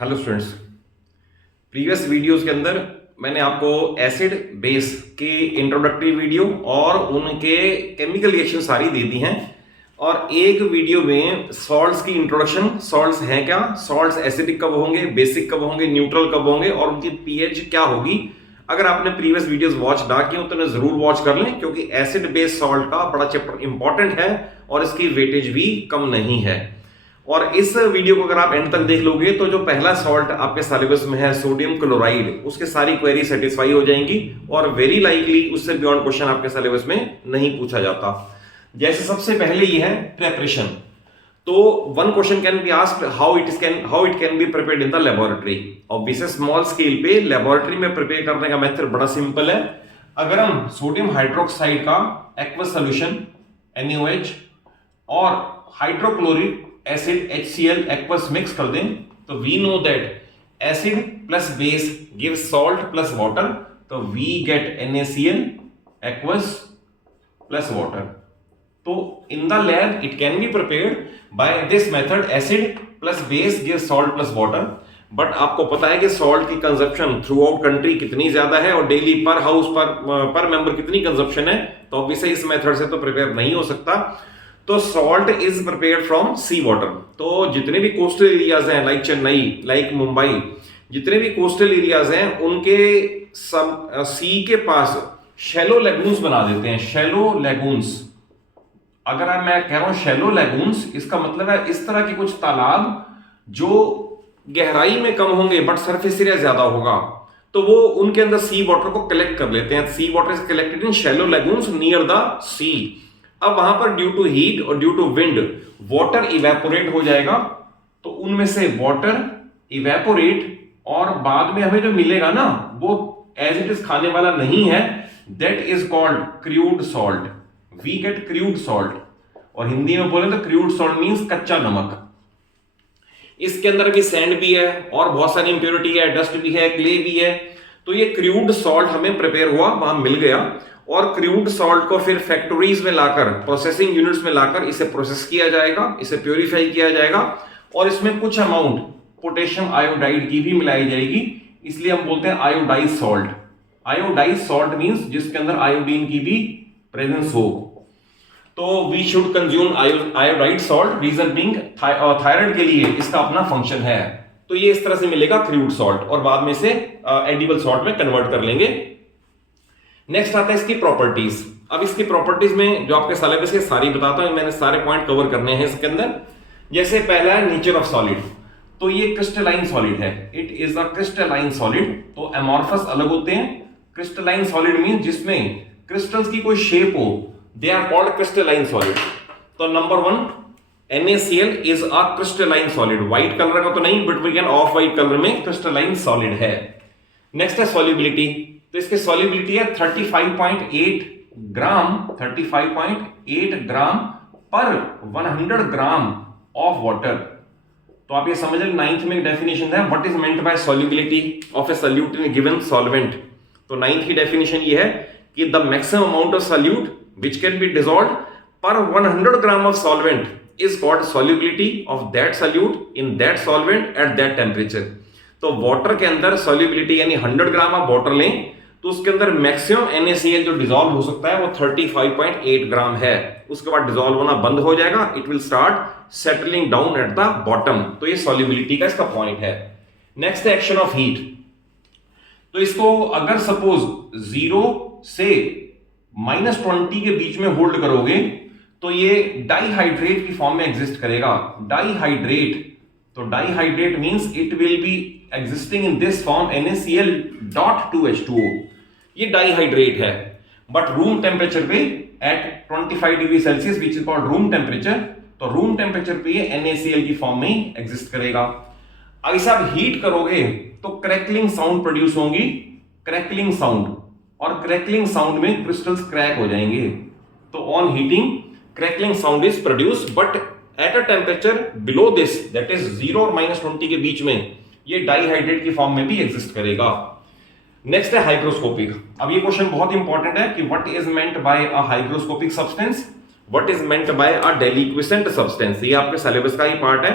Hello students. Previous videos के अंदर मैंने आपको एसिड बेस के इंट्रोडक्टरी वीडियो और उनके केमिकल रिएक्शन सारी दे दी हैं और एक वीडियो में सॉल्ट्स की इंट्रोडक्शन, सॉल्ट्स हैं क्या, सॉल्ट्स एसिडिक कब होंगे, बेसिक कब होंगे, न्यूट्रल कब होंगे और उनकी पीएच क्या होगी। अगर आपने प्रीवियस वीडियोस वॉच ना किए तो उन्हें जरूर वॉच कर लें क्योंकि एसिड बेस सॉल्ट का बड़ा चैप्टर इंपॉर्टेंट है और इसकी वेटेज भी कम नहीं है। और इस वीडियो को अगर आप एंड तक देख लोगे तो जो पहला सॉल्ट आपके सिलेबस में है सोडियम क्लोराइड, उसके सारी क्वेरी सेटिस्फाई हो जाएंगी और वेरी लाइकली उससे बियॉन्ड क्वेश्चन आपके सिलेबस में नहीं पूछा जाता। जैसे सबसे पहले ये है प्रेपरेशन। तो one question can be asked how it can be prepared in the laboratory. Obviously small scale पे लेबोरेटरी में प्रिपेयर करने का मेथड बड़ा सिंपल है। अगर हम सोडियम हाइड्रोक्साइड का एक्वस सॉल्यूशन NaOH और hydrochloric acid HCl aqueous mix कर दें तो we know that acid plus base gives salt plus water, तो we get NaCl aqueous plus water. तो in the lab it can be prepared by this method, acid plus base gives salt plus water. But आपको पता है कि salt की consumption through out country कितनी ज्यादा है और डेली पर हाउस पर मेंबर कितनी कंजप्शन है, तो ऑब्वियसली इस मेथड से तो प्रिपेयर नहीं हो सकता। तो salt is prepared from sea water. तो जितने भी कोस्टल एरियाज हैं लाइक चेन्नई, लाइक मुंबई, जितने भी कोस्टल एरियाज हैं उनके सी के पास शैलो लेगून्स बना देते हैं। शैलो लेगून्स, अगर मैं कह रहा हूं शैलो लेगून्स, इसका मतलब है इस तरह के कुछ तालाब जो गहराई में कम होंगे बट सरफेस एरिया ज्यादा होगा, तो वो उनके अंदर सी वाटर को कलेक्ट कर लेते हैं। Sea water is collected in shallow lagoons near the sea. अब वहां पर ड्यू टू हीट और due to wind water evaporate हो जाएगा, तो उनमें से वाटर इवेपोरेट और बाद में हमें जो मिलेगा ना वो एज इट इज खाने वाला नहीं है, that is called crude salt. We get crude salt, और हिंदी में बोले तो क्रूड सॉल्ट मींस कच्चा नमक। इसके अंदर भी सैंड भी है और बहुत सारी इंप्योरिटी है, डस्ट भी है, क्ले भी है। तो ये क्रूड सॉल्ट हमें प्रिपेयर हुआ, वहां मिल गया, और क्रूड सॉल्ट को फिर फैक्ट्रीज में लाकर, प्रोसेसिंग यूनिट्स में लाकर इसे प्रोसेस किया जाएगा, इसे प्योरीफाई किया जाएगा और इसमें कुछ अमाउंट पोटेशियम आयोडाइड की भी मिलाई जाएगी, इसलिए हम बोलते हैं iodize salt. Iodize salt means जिसके अंदर आयोडीन की भी प्रेजेंस हो। तो we should consume iodide salt, reason being thyroid के लिए इसका अपना फंक्शन है। तो ये इस तरह से मिलेगा क्रूड सॉल्ट और बाद में से एडिबल सॉल्ट में कन्वर्ट कर लेंगे। नेक्स्ट आता है इसकी प्रॉपर्टीज। अब इसकी प्रॉपर्टीज में जो आपके सिलेबस के सारी बताता हूं, मैंने सारे पॉइंट कवर करने हैं इसके अंदर। जैसे पहला है नेचर ऑफ सॉलिड। तो ये क्रिस्टलाइन सॉलिड है, it is a crystalline solid. तो अमॉर्फस अलग होते हैं, क्रिस्टलाइन सॉलिड मीन जिसमें क्रिस्टल्स की कोई शेप हो, they are called crystalline solid. तो number 1 NaCl is a crystalline solid. White colour का तो नहीं but we can off white colour में क्रिस्टलाइन सॉलिड है। नेक्स्ट है सॉल्युबिलिटी। तो इसकी सॉल्युबिलिटी है 35.8 ग्राम, 35.8 ग्राम पर 100 ग्राम ऑफ वाटर। तो आप ये समझ लें, 9th में एक डेफिनेशन है, what is meant bye solubility of A solute in given solvent. तो 9th की डेफिनेशन ये है कि the maximum amount of solute which can be dissolved पर 100 gram of solvent is called solubility of that solute in that solvent at that temperature. तो water के अंदर solubility यानी 100 ग्राम आप वाटर लें तो उसके अंदर मैक्सिमम NaCl जो डिसॉल्व हो सकता है वो 35.8 ग्राम है। उसके बाद डिसॉल्व होना बंद हो जाएगा, it will start settling down at the bottom. तो ये सॉल्युबिलिटी का इसका पॉइंट है। नेक्स्ट है एक्शन ऑफ हीट। तो इसको अगर सपोज 0 से -20 के बीच में होल्ड करोगे तो ये डाइहाइड्रेट की फॉर्म में एग्जिस्ट करेगा। डाइहाइड्रेट, तो dihydrate means it will be existing in this form NaCl.2H2O। ये डाइहाइड्रेट है, बट रूम टेम्परेचर पे at 25 degree Celsius which is called room temperature, तो रूम टेम्परेचर पे ये NaCl की फॉर्म में ही एग्जिस्ट करेगा। ऐसा आप हीट करोगे तो क्रैकलिंग साउंड प्रोड्यूस होंगी, क्रैकलिंग साउंड, और क्रैकलिंग साउंड में क्रिस्टल्स क्रैक हो जाएंगे। तो on heating crackling sound is produce, but at a temperature below this that is 0 और -20 के बीच में ये डाइहाइड्रेट की फॉर्म में भी एग्जिस्ट करेगा। नेक्स्ट है हाइग्रोस्कोपिक। अब ये क्वेश्चन बहुत इंपॉर्टेंट है कि what is meant by a hygroscopic substance, what is meant by a deliquescent substance. ये आपके सिलेबस का ही पार्ट है।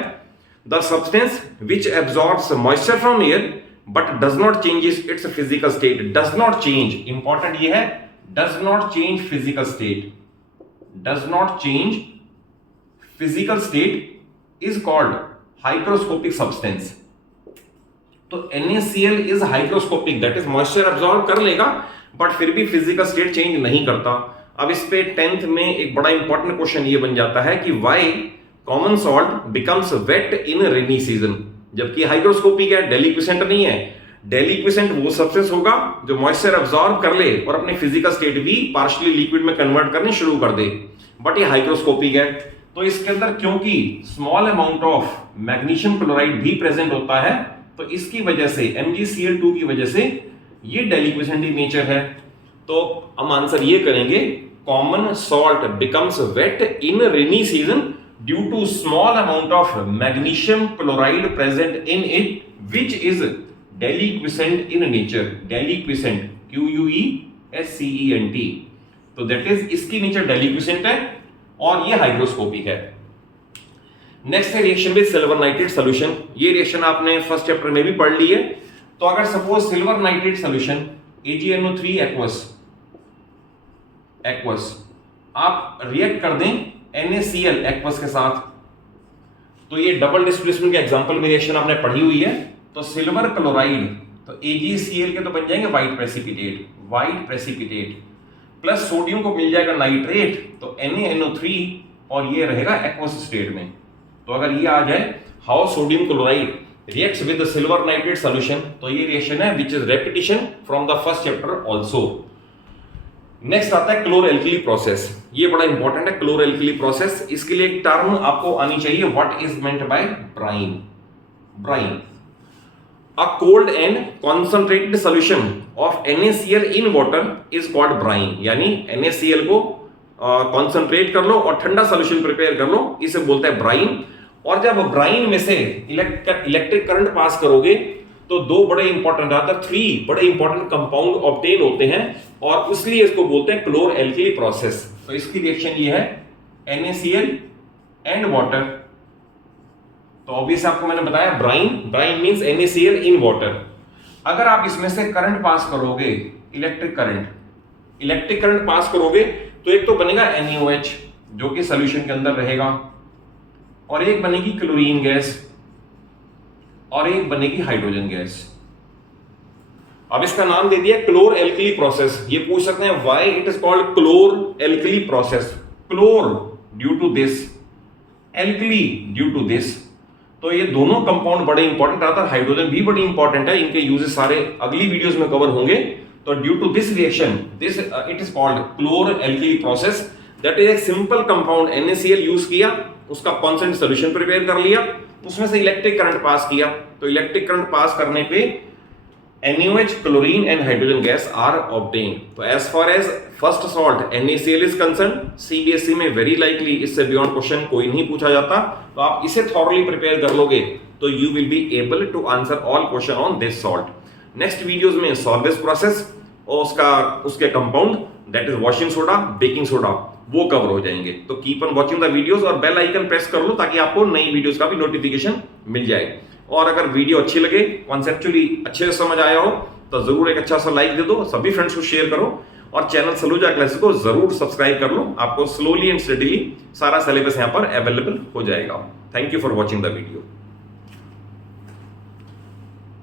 The substance which absorbs moisture from air but does not changes its physical state. Does not change, important ये है, does not change physical state, does not change physical state is called hygroscopic substance. तो NaCl is hygroscopic, that is moisture absorb कर लेगा but फिर भी physical state change नहीं करता। अब इस पे 10th में एक बड़ा इंपॉर्टेंट क्वेश्चन ये बन जाता है कि why common salt becomes wet in rainy season, जबकि हाइग्रोस्कोपिक है, डेलिक्विसेंट नहीं है। डेलिक्विसेंट वो सब्सटेंस होगा जो मॉइस्चर एब्जॉर्ब कर ले और अपने फिजिकल स्टेट भी पार्शियली लिक्विड में कन्वर्ट करने शुरू कर दे, बट ये हाइग्रोस्कोपिक है। तो इसके अंदर क्योंकि small amount of magnesium chloride भी प्रेजेंट होता है, तो इसकी वजह से MgCl2 की वजह से ये डेलिक्विसेंट नेचर है। तो हम आंसर ये करेंगे, common salt becomes wet in rainy season due to small amount of magnesium chloride present in it which is deliquescent in nature. Deliquescent QUESCENT, तो दैट इज इसकी नेचर डेलिक्विसेंट है और ये हाइग्रोस्कोपिक है। नेक्स्ट है reaction with silver nitrate solution. ये reaction आपने first chapter में भी पढ़ ली है। तो अगर suppose silver nitrate solution AgNO3 aqueous आप रिएक्ट कर दें NaCl एक्वस के साथ, तो ये डबल डिस्प्लेसमेंट के एग्जांपल में रिएक्शन आपने पढ़ी हुई है। तो सिल्वर क्लोराइड तो AgCl के तो बन जाएंगे व्हाइट प्रेसिपिटेट प्लस सोडियम को मिल जाएगा नाइट्रेट, तो NaNO3 और ये रहेगा एक्वस स्टेट में। तो अगर ये आ जाए how sodium chloride reacts with the silver nitrate solution, तो ये रिएक्शन है which is repetition from the first chapter also. Next आता है क्लोर एल्कली प्रोसेस। ये बड़ा इंपॉर्टेंट है क्लोर एल्कली प्रोसेस। इसके लिए एक टर्म आपको आनी चाहिए, what is meant by brine. Brine, a cold and concentrated solution of NaCl in water is called brine. यानी NaCl को कॉन्सेंट्रेट कर लो और ठंडा सॉल्यूशन प्रिपेयर कर लो, इसे बोलते हैं ब्राइन। और जब ब्राइन में से इलेक्ट्रिक करंट पास करोगे तो दो बड़े इंपॉर्टेंट आता 3 बड़े इंपॉर्टेंट कंपाउंड ऑब्टेन होते हैं और इसलिए इसको बोलते हैं क्लोर एल्कली प्रोसेस। तो इसकी रिएक्शन ये है NaCl एंड वाटर। तो ऑब्वियस आपको मैंने बताया brine means NaCl in water. अगर आप इसमें से करंट पास करोगे, इलेक्ट्रिक करंट पास करोगे, तो एक तो बनेगा NaOH जो कि सॉल्यूशन के अंदर रहेगा, और एक बनेगी क्लोरीन गैस और एक बनेगी हाइड्रोजन गैस। अब इसका नाम दे दिया क्लोर एल्कली प्रोसेस। ये पूछ सकते हैं why it is called chlor alkali process. Chlor due to this, alkali due to this. तो ये दोनों कंपाउंड बड़े इंपॉर्टेंट आता है, हाइड्रोजन भी बड़ी इंपॉर्टेंट है, इनके यूजेस सारे अगली वीडियोस में कवर होंगे। तो due to this reaction this it is called chlor alkali process. That is एक सिंपल कंपाउंड NaCl यूज किया, उसका कॉन्सेंट्रेट सॉल्यूशन प्रिपेयर कर लिया, उसमें से इलेक्ट्रिक करंट पास किया, तो इलेक्ट्रिक करंट पास करने पे NaOH, chlorine and hydrogen gas are obtained. तो as far as first salt NaCl is concern, CBSE में वेरी लाइकली इससे बियॉन्ड क्वेश्चन कोई नहीं पूछा जाता। तो आप इसे थॉरली प्रिपेयर कर लोगे तो you will be able to answer all question on this salt. Next videos में सॉल्व दिस प्रोसेस और उसके compound that is washing soda, baking soda, वो कवर हो जाएंगे। तो keep on watching the videos और बेल आइकन प्रेस कर लो ताकि आपको नई वीडियोस का भी नोटिफिकेशन मिल जाए। और अगर वीडियो अच्छी लगे, कॉन्सेप्चुअली अच्छे से समझ आया हो, तो जरूर एक अच्छा सा लाइक दे दो, सभी फ्रेंड्स को शेयर करो और चैनल सलूजा क्लासेस को जरूर सब्सक्राइब कर लो। आपको स्लोली एंड स्टडीली सारा सिलेबस यहाँ पर अवेलेबल हो जाएगा। Thank you for watching the video.